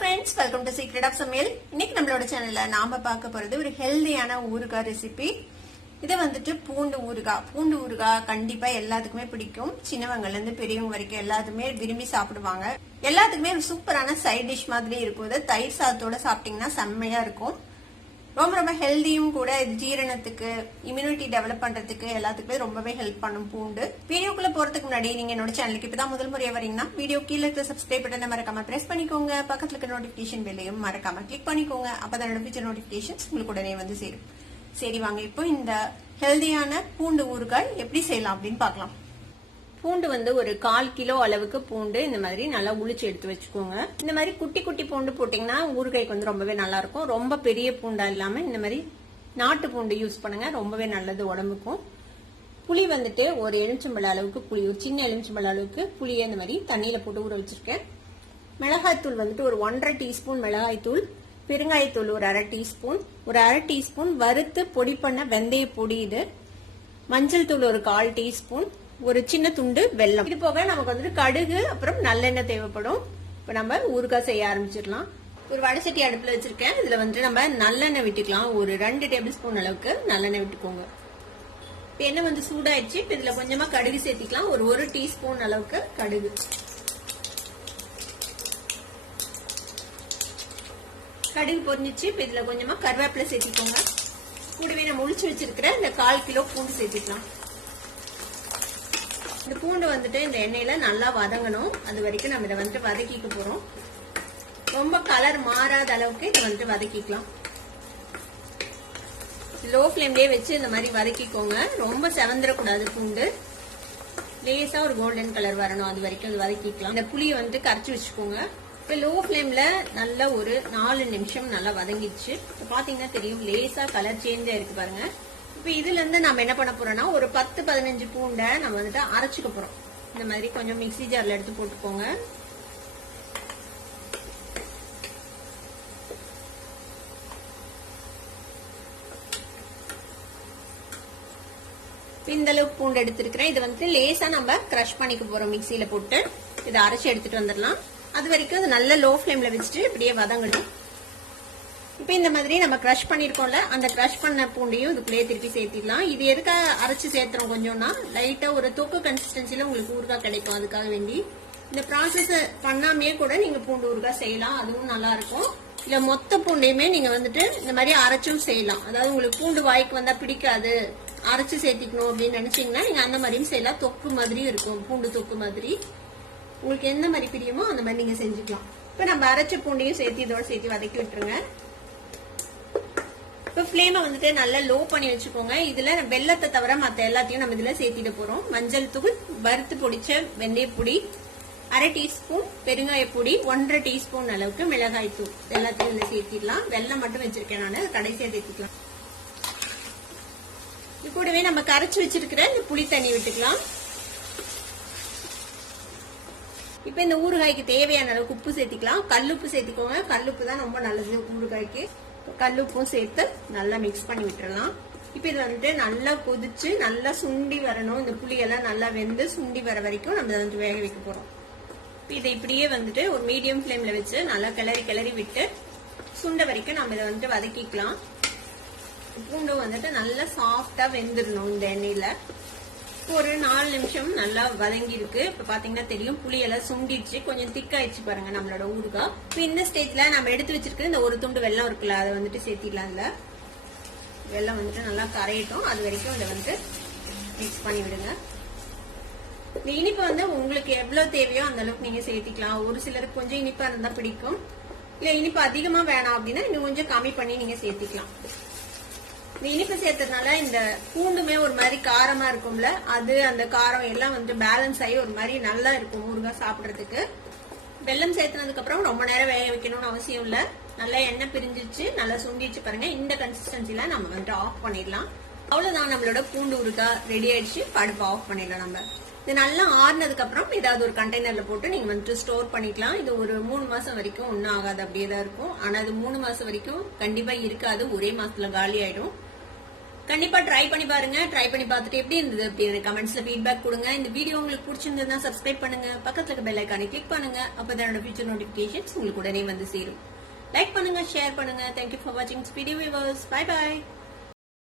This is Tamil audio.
friends, welcome to Secret of Samil. இன்னைக்கு நம்மளோட சேனல்ல நாம பார்க்க போறது ஒரு ஹெல்தியான ஊறுகாய் ரெசிபி. இது வந்துட்டு பூண்டு ஊறுகாய் கண்டிப்பா எல்லாத்துக்குமே பிடிக்கும். சின்னவங்கல இருந்து பெரியவங்க வரைக்கும் எல்லாத்துமே விரும்பி சாப்பிடுவாங்க. எல்லாத்துக்குமே ஒரு சூப்பரான சைட் டிஷ் மாதிரி இருக்கும். இது தயிர் சாதத்தோட சாப்பிட்டீங்கன்னா செம்மையா இருக்கும். ரொம்ப ரொம்ப ஹெல்தியும் கூட. இது ஜீரணத்துக்கு, இம்யூனிட்டி டெவலப் பண்றதுக்கு எல்லாத்துக்குமே ரொம்பவே ஹெல்ப் பண்ணும் பூண்டு. வீடியோக்குள்ள போறதுக்கு முன்னாடி நீங்க என்னோட சேனலுக்கு இப்பதான் முதல் முறையா வரீங்கன்னா வீடியோ கீழே இருக்க சப்ஸ்கிரைப் பட்டனை மறக்காம பிரஸ் பண்ணிக்கோங்க. பக்கத்துல இருக்க நோட்டிபிகேஷன் பெல்லையும் மறக்காம கிளிக் பண்ணிக்கோங்க. அப்பதான் என்னோட ஃபியூச்சர் நோட்டிபிகேஷன்ஸ் உங்களுக்கு உடனே வந்து சேரும். சரி வாங்க, இப்போ இந்த ஹெல்தியான பூண்டு ஊறுகாய் எப்படி செய்யலாம் அப்படின்னு பார்க்கலாம். பூண்டு வந்து ஒரு 1/4 கிலோ அளவுக்கு பூண்டு இந்த மாதிரி நல்லா உளிச்சு எடுத்து வச்சுக்கோங்க. இந்த மாதிரி குட்டி குட்டி பூண்டு போட்டீங்கன்னா ஊறுகாய்க்கு வந்து ரொம்பவே நல்லா இருக்கும். ரொம்ப பெரிய பூண்டா இல்லாம இந்த மாதிரி நாட்டு பூண்டு யூஸ் பண்ணுங்க, ரொம்பவே நல்லது உடம்புக்கும். புளி வந்துட்டு ஒரு எலுமிச்சம்பழ அளவுக்கு புளி, ஒரு சின்ன எலுமிச்சம்பழ அளவுக்கு புளியை இந்த மாதிரி தண்ணியில போட்டு ஊற வச்சிருக்கேன். மிளகாய்த்தூள் வந்துட்டு ஒரு 1.5 டீஸ்பூன் மிளகாய்த்தூள், பெருங்காயத்தூள் ஒரு 1/2 டீஸ்பூன், ஒரு 1/2 டீஸ்பூன் வறுத்து பொடி பண்ண வெந்தய பொடி, இது மஞ்சள் தூள் ஒரு 1/4 டீஸ்பூன், ஒரு சின்ன துண்டு வெல்லம். இது போக நமக்கு வந்துட்டு கடுகு அப்புறம் நல்லெண்ணெய் தேவைப்படும். இப்ப நம்ம ஊறுகாய் செய்ய ஆரம்பிச்சிடலாம். ஒரு வடசட்டி அடுப்புல வச்சிருக்கேன். இதுல வந்துட்டு நம்ம நல்லெண்ணெய் விட்டுக்கலாம். ஒரு 2 டேபிள் ஸ்பூன் அளவுக்கு நல்லெண்ணெய் விட்டுக்கோங்க. இப்ப எண்ணெய் வந்து சூடாயிடுச்சு. இப்ப இதுல கொஞ்சமா கடுகு சேர்த்திக்கலாம். ஒரு 1 டீஸ்பூன் அளவுக்கு கடுகு. கடுகு பொரிஞ்சிச்சு. இப்ப இதுல கொஞ்சமா கருவேப்பிலை சேர்த்திக்கோங்க. கூடவே நம்ம உளிச்சு வச்சிருக்கிற இந்த 1/4 கிலோ பூண்டு சேர்த்திக்கலாம். இந்த பூண்டு வந்துட்டு இந்த எண்ணெயில நல்லா வதங்கணும். அது வரைக்கும் நம்ம இதை வந்துட்டு வதக்கிக்க போறோம். ரொம்ப கலர் மாறாத அளவுக்கு இதை வந்துட்டு வதக்கிக்கலாம். லோ ஃபிளேம்லயே வச்சு இந்த மாதிரி வதக்கிக்கோங்க. ரொம்ப செவந்துடக்கூடாது பூண்டு. லேசா ஒரு கோல்டன் கலர் வரணும், அது வரைக்கும் அது வதக்கிக்கலாம். இந்த புளியை வந்துட்டு கரைச்சி வச்சுக்கோங்க. இப்ப லோ ஃபிளேம்ல நல்லா ஒரு 4 நிமிஷம் நல்லா வதங்கிடுச்சு. பாத்தீங்கன்னா தெரியும், லேசா கலர் சேஞ்ச் ஆயிருக்கு பாருங்க. இப்ப இதுல இருந்து நம்ம என்ன பண்ண போறோம்னா ஒரு 10-15 பூண்டை நம்ம வந்துட்டு அரைச்சுக்க போறோம். இந்த மாதிரி கொஞ்சம் மிக்ஸி ஜார்ல எடுத்து போட்டுக்கோங்க. இந்த அளவுக்கு பூண்டு எடுத்திருக்கிறேன். இது வந்துட்டு லேசா நம்ம கிரஷ் பண்ணிக்க போறோம். மிக்சியில போட்டு இதை அரைச்சு எடுத்துட்டு வந்துடலாம். அது வரைக்கும் அது நல்ல லோ ஃபிளேம்ல வச்சுட்டு இப்படியே வதங்கட்டும். இப்ப இந்த மாதிரி நம்ம கிரஷ் பண்ணிருக்கோம்ல, அந்த கிரஷ் பண்ண பூண்டையும் இதுக்குள்ளேயே திருப்பி சேர்த்திடலாம். இது எதுக்கு அரைச்சு சேர்த்துறோம் கொஞ்சம்னா, லைட்டா ஒரு தொக்கு கன்சிஸ்டன்சில உங்களுக்கு ஊறுகாய் கிடைக்கும். அதுக்காக வேண்டி இந்த ப்ராசஸ் பண்ணாமே கூட நீங்க பூண்டு ஊறுகாய் செய்யலாம், அதுவும் நல்லா இருக்கும். இல்ல மொத்த பூண்டையுமே நீங்க வந்துட்டு இந்த மாதிரி அரைச்சும் செய்யலாம். அதாவது உங்களுக்கு பூண்டு வாய்க்கு வந்தா பிடிக்காது, அரைச்சு சேர்த்திக்கணும் அப்படின்னு நினைச்சீங்கன்னா நீங்க அந்த மாதிரியும் செய்யலாம். தொக்கு மாதிரி இருக்கும், பூண்டு தொக்கு மாதிரி. உங்களுக்கு எந்த மாதிரி பிரியுமோ அந்த மாதிரி நீங்க செஞ்சுக்கலாம். இப்ப நம்ம அரைச்ச பூண்டையும் சேர்த்து இதோட சேர்த்து வதக்கி விட்டுருங்க. இப்ப ஃபிளேமை வந்துட்டு நல்லா லோ பண்ணி வச்சுக்கோங்க. இதுல வெல்லத்தை தவிர மத்த எல்லாத்தையும் நம்ம இதுல சேர்த்திட போறோம். மஞ்சள் தூள், வறுத்து பொடிச்ச வெந்தய பொடி, 1/2 டீஸ்பூன் பெருங்காய பொடி, 1.5 டீஸ்பூன் அளவுக்கு மிளகாய் தூள், எல்லாத்தையும் இதுல சேர்த்திடலாம். வெல்லம் மட்டும் வச்சிருக்கேன் நான், கடைசியா சேர்த்திக்கலாம். இது கூடவே நம்ம கரைச்சு வச்சிருக்கிற இந்த புளி தண்ணி விட்டுக்கலாம். இப்ப இந்த ஊறுகாய்க்கு தேவையான அளவுக்கு உப்பு சேர்த்திக்கலாம். கல்லுப்பு சேர்த்திக்கோங்க. கல்லுப்பு தான் ரொம்ப நல்லது ஊறுகாய்க்கு. கல்லுப்பும் சேர்த்து நல்லா மிக்ஸ் பண்ணி விட்டுறலாம். இப்ப இது வந்துட்டு நல்லா கொதிச்சு நல்லா சுண்டி வரணும். இந்த புளியெல்லாம் நல்லா வெந்து சுண்டி வர வரைக்கும் நம்ம இதை வந்து வேக வைக்க போறோம். இதை இப்படியே வந்துட்டு ஒரு மீடியம் ஃபிளேம்ல வச்சு நல்லா கிளறி விட்டு சுண்ட வரைக்கும் நம்ம இதை வந்துட்டு வதக்கிக்கலாம். பூண்டும் வந்துட்டு நல்லா சாஃப்டா வெந்துடணும் இந்த எண்ணெயில. ஒரு 4 நிமிஷம் நல்லா வதங்கி இருக்கு. இப்ப பாத்தீங்கன்னா தெரியும், புளியெல்லாம் சுண்டிடுச்சு, கொஞ்சம் திக்காயிடுச்சு பாருங்க நம்மளோட ஊறுகாய். இப்ப இந்த ஸ்டேஜ்ல நம்ம எடுத்து வச்சிருக்க இந்த ஒரு துண்டு வெல்லம் இருக்குல்ல, அதை வந்துட்டு சேர்த்திடலாம். இதுல வெல்லம் வந்துட்டு நல்லா கரையட்டும், அது வரைக்கும் இதை வந்துட்டு மிக்ஸ் பண்ணி விடுங்க. இந்த இனிப்பு வந்து உங்களுக்கு எவ்வளவு தேவையோ அந்த அளவுக்கு நீங்க சேர்த்திக்கலாம். ஒரு சிலருக்கு கொஞ்சம் இனிப்பா இருந்தா பிடிக்கும், இல்ல இனிப்பு அதிகமா வேணாம் அப்படின்னா இன்னும் கொஞ்சம் கம்மி பண்ணி நீங்க சேர்த்திக்கலாம். இந்த இனிப்பு சேர்த்ததுனால இந்த பூண்டுமே ஒரு மாதிரி காரமா இருக்கும்ல, அது அந்த காரம் எல்லாம் வந்து பேலன்ஸ் ஆகி ஒரு மாதிரி நல்லா இருக்கும் ஊறுகாய் சாப்பிடறதுக்கு. வெல்லம் சேர்த்தனதுக்கு அப்புறம் ரொம்ப நேரம் வேக வைக்கணும்னு அவசியம் இல்ல. நல்லா எண்ணெய் பிரிஞ்சிச்சு, நல்லா சுண்டிச்சு பாருங்க. இந்த கன்சிஸ்டன்சில நம்ம வந்துட்டு ஆஃப் பண்ணிடலாம். அவ்வளவுதான், நம்மளோட பூண்டு ஊறுகாய் ரெடி ஆயிடுச்சு. அடுப்பு ஆஃப் பண்ணிடலாம். நம்ம இது நல்லா ஆறுனதுக்கு அப்புறம் ஏதாவது ஒரு கண்டெய்னர்ல போட்டு நீங்க வந்துட்டு ஸ்டோர் பண்ணிக்கலாம். இது ஒரு 3 மாசம் வரைக்கும் ஒன்னும் ஆகாது, அப்படியே தான் இருக்கும். ஆனா அது 3 மாசம் வரைக்கும் கண்டிப்பா இருக்காது, ஒரே மாசத்துல காலி ஆயிடும். கண்டிப்பா ட்ரை பண்ணி பாருங்க. ட்ரை பண்ணி பார்த்துட்டு எப்படி இருந்தது அப்படின்னு கமெண்ட்ஸ்ல ஃபீட்பேக் கொடுங்க. இந்த வீடியோ உங்களுக்கு பிடிச்சிருந்ததுன்னா சப்ஸ்கிரைப் பண்ணுங்க, பக்கத்துல இருக்க பெல் ஐகானை கிளிக் பண்ணுங்க. அப்பதான் என்னோட ஃபியூச்சர் நோட்டிபிகேஷன்ஸ் உங்களுக்கு உடனே வந்து சேரும். லைக் பண்ணுங்க, ஷேர் பண்ணுங்க. தேங்க்யூ ஃபார் வாட்சிங் வீடியோ வியூவர்ஸ். Bye by.